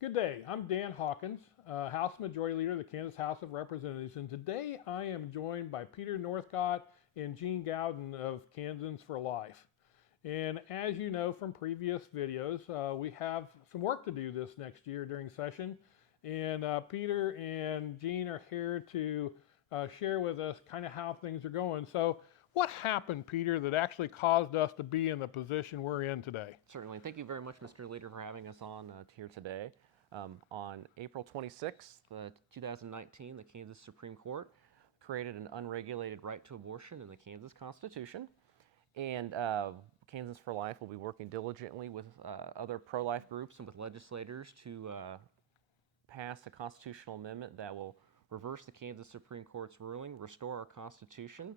Good day. I'm Dan Hawkins, House Majority Leader of the Kansas House of Representatives, and today I am joined by Peter Northcott and Gene Gowden of Kansans for Life. And as you know from previous videos, we have some work to do this next year during session. And Peter and Gene are here to share with us kind of how things are going. So what happened, Peter, that actually caused us to be in the position we're in today? Certainly. Thank you very much, Mr. Leader, for having us on here today. On April 26th, 2019, the Kansas Supreme Court created an unregulated right to abortion in the Kansas Constitution. And Kansans for Life will be working diligently with other pro-life groups and with legislators to pass a constitutional amendment that will reverse the Kansas Supreme Court's ruling, restore our Constitution,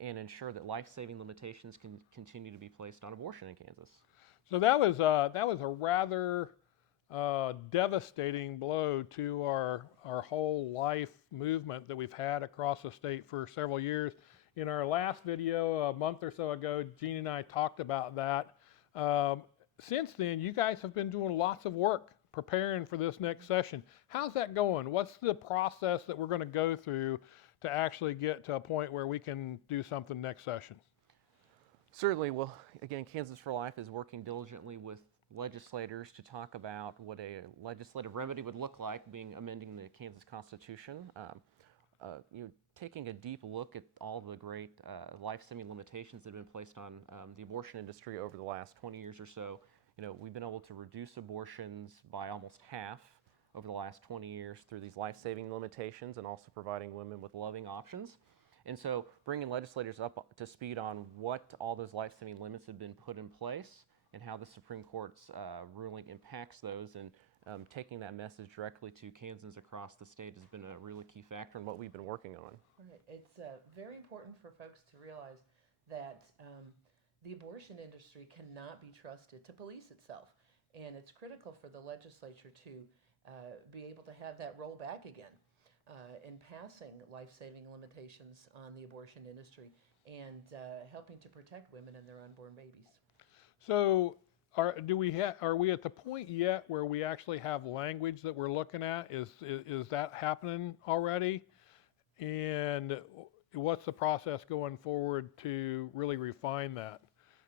and ensure that life-saving limitations can continue to be placed on abortion in Kansas. So that was a rather devastating blow to our whole life movement that we've had across the state for several years. In our last video a month or so ago, Gene and I talked about that. Since then, you guys have been doing lots of work preparing for this next session. How's that going? What's the process that we're going to go through to actually get to a point where we can do something next session? Certainly. Well, again, Kansas for Life is working diligently with legislators to talk about what a legislative remedy would look like, being amending the Kansas Constitution. Taking a deep look at all the great life-saving limitations that have been placed on the abortion industry over the last 20 years or so. We've been able to reduce abortions by almost half over the last 20 years through these life-saving limitations and also providing women with loving options. And so bringing legislators up to speed on what all those life-saving limits have been put in place and how the Supreme Court's ruling impacts those, and taking that message directly to Kansans across the state has been a really key factor in what we've been working on. Right. It's very important for folks to realize that the abortion industry cannot be trusted to police itself, and it's critical for the legislature to be able to have that roll back again in passing life-saving limitations on the abortion industry and helping to protect women and their unborn babies. So are we at the point yet where we actually have language that we're looking at? Is that happening already? And what's the process going forward to really refine that?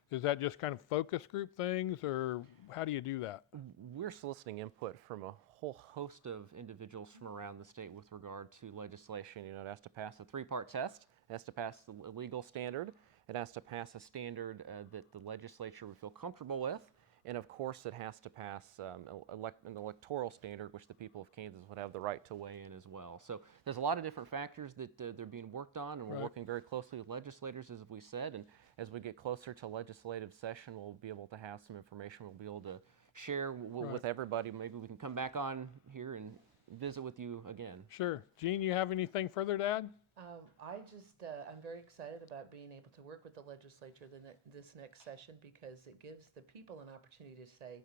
Is that just kind of focus group things, or how do you do that? We're soliciting input from a whole host of individuals from around the state with regard to legislation. It has to pass a three-part test. It has to pass the legal standard. It has to pass a standard that the legislature would feel comfortable with. And of course, it has to pass an electoral standard, which the people of Kansas would have the right to weigh in as well. So there's a lot of different factors that they're being worked on, and we're working very closely with legislators, as we said. And as we get closer to legislative session, we'll be able to have some information we'll be able to share with everybody. Maybe we can come back on here and visit with you again. Sure. Gene, you have anything further to add? I'm very excited about being able to work with the legislature this next session, because it gives the people an opportunity to say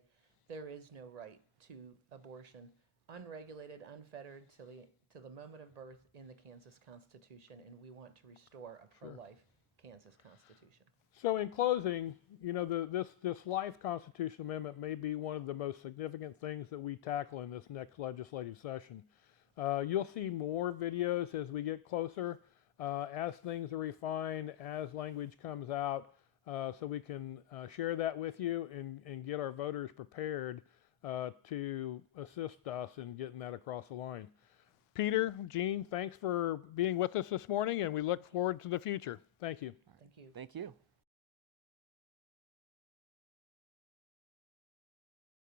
there is no right to abortion, unregulated, unfettered to the moment of birth in the Kansas Constitution, and we want to restore a pro-life Kansas Constitution. So in closing, this Life Constitution Amendment may be one of the most significant things that we tackle in this next legislative session. You'll see more videos as we get closer, as things are refined, as language comes out, so we can share that with you and get our voters prepared to assist us in getting that across the line. Peter, Gene, thanks for being with us this morning, and we look forward to the future. Thank you. Thank you. Thank you.